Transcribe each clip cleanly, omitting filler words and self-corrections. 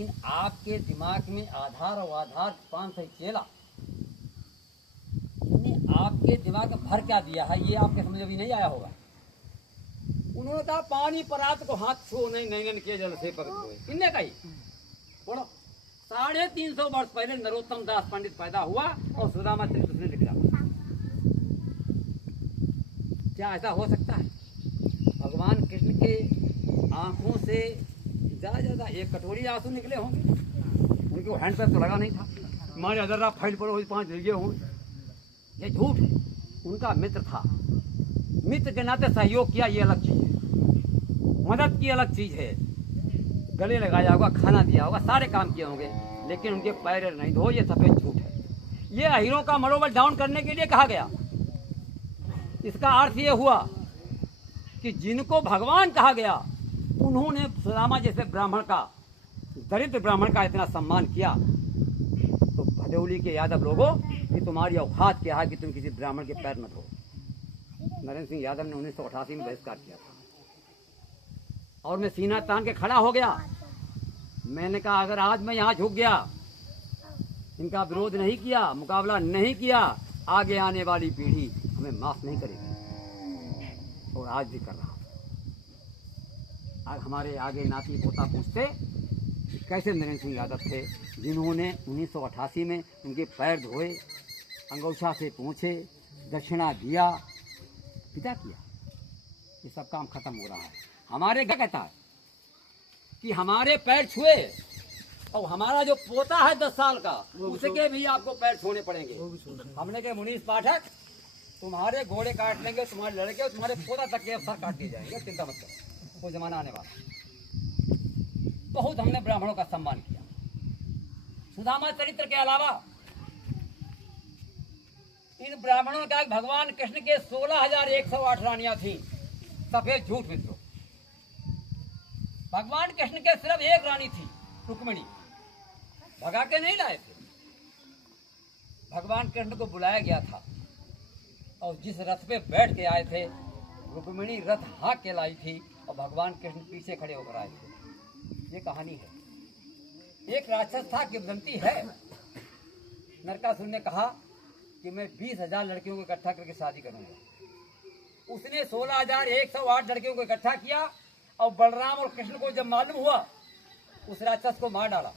लेकिन आपके दिमाग में आधार और आधार 500 चेला ने आपके दिमाग में भर क्या दिया है, ये आपके समझ में नहीं आया होगा। उन्होंने कहा पानी परात को हाथ छो नहीं, नैनन के जल से पकड़ हुए। इनने कही बोलो 350 वर्ष पहले नरोत्तम दास पंडित पैदा हुआ और सुदामा चरित्र उसने लिख डाला। क्या ऐसा हो सकता है? भगवान कृष्ण के आंखों से ज्यादा एक कटोरी आंसू निकले होंगे, उनके हैंड पैर तो लगा नहीं था। हमारे अदर्रा फाइल पड़ो 5 लिए होंगे, ये झूठ है। उनका मित्र था, मित्र के नाते सहयोग किया, ये अलग चीज है। मदद की अलग चीज है। गले लगाया होगा, खाना दिया होगा, सारे काम किए होंगे, लेकिन उनके पैर नहीं धो, ये सफेद झूठ है। ये हीरो का मनोबल डाउन करने के लिए कहा गया। इसका अर्थ ये हुआ कि जिनको भगवान कहा गया उन्होंने सुदामा जैसे ब्राह्मण का, दरिद्र ब्राह्मण का इतना सम्मान किया। तो भदौली के यादव लोगों कि तुम्हारी औकात क्या है कि तुम किसी ब्राह्मण के पैर न धो। नरेंद्र सिंह यादव ने 1988 में बहिष्कार किया था और मैं सीना तान के खड़ा हो गया। मैंने कहा अगर आज मैं यहाँ झुक गया, इनका विरोध नहीं किया, मुकाबला नहीं किया, आगे आने वाली पीढ़ी हमें माफ नहीं करेगी। और आज भी कर रहा हूँ। आज हमारे आगे नाती पोता पूछते कि कैसे नरेंद्र सिंह यादव थे जिन्होंने 1988 में उनके पैर धोए, अंगूठा से पूछे, दक्षिणा दिया, पिता किया। ये सब काम खत्म हो रहा है। हमारे क्या कहता है कि हमारे पैर छुए, और हमारा जो पोता है 10 साल का उसके भी आपको पैर छूने पड़ेंगे। हमने के मुनीष पाठक तुम्हारे घोड़े काट लेंगे, तुम्हारे लड़के और तुम्हारे पोता तक के सर काट दिए जाएंगे, चिंता मत करो, वो जमाना आने वाला। बहुत हमने ब्राह्मणों का सम्मान किया। सुदामा चरित्र के अलावा इन ब्राह्मणों का भगवान कृष्ण के 16,108 रानियां थी। सफेद झूठ मित्रों, भगवान कृष्ण के सिर्फ एक रानी थी, रुक्मिणी। भगा के नहीं लाए थे, भगवान कृष्ण को बुलाया गया था और जिस रथ पे बैठ के आए थे, रुक्मिणी रथ हाँक के लाई थी और भगवान कृष्ण पीछे खड़े होकर आए थे। ये कहानी है। एक राक्षस था, किंवदंती है। नरकासुर ने कहा कि मैं 20,000 लड़कियों को इकट्ठा करके शादी करूंगा। उसने 16,108 लड़कियों को इकट्ठा किया और बलराम और कृष्ण को जब मालूम हुआ, उस राक्षस को मार डाला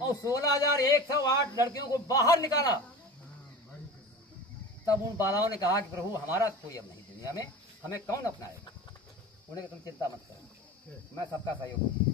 और 16,108 लड़कियों को बाहर निकाला। तब उन बालाओं ने कहा कि प्रभु हमारा कोई अब नहीं दुनिया में, हमें कौन अपनाएगा। उन्हें तुम चिंता मत करो, मैं सबका सहयोग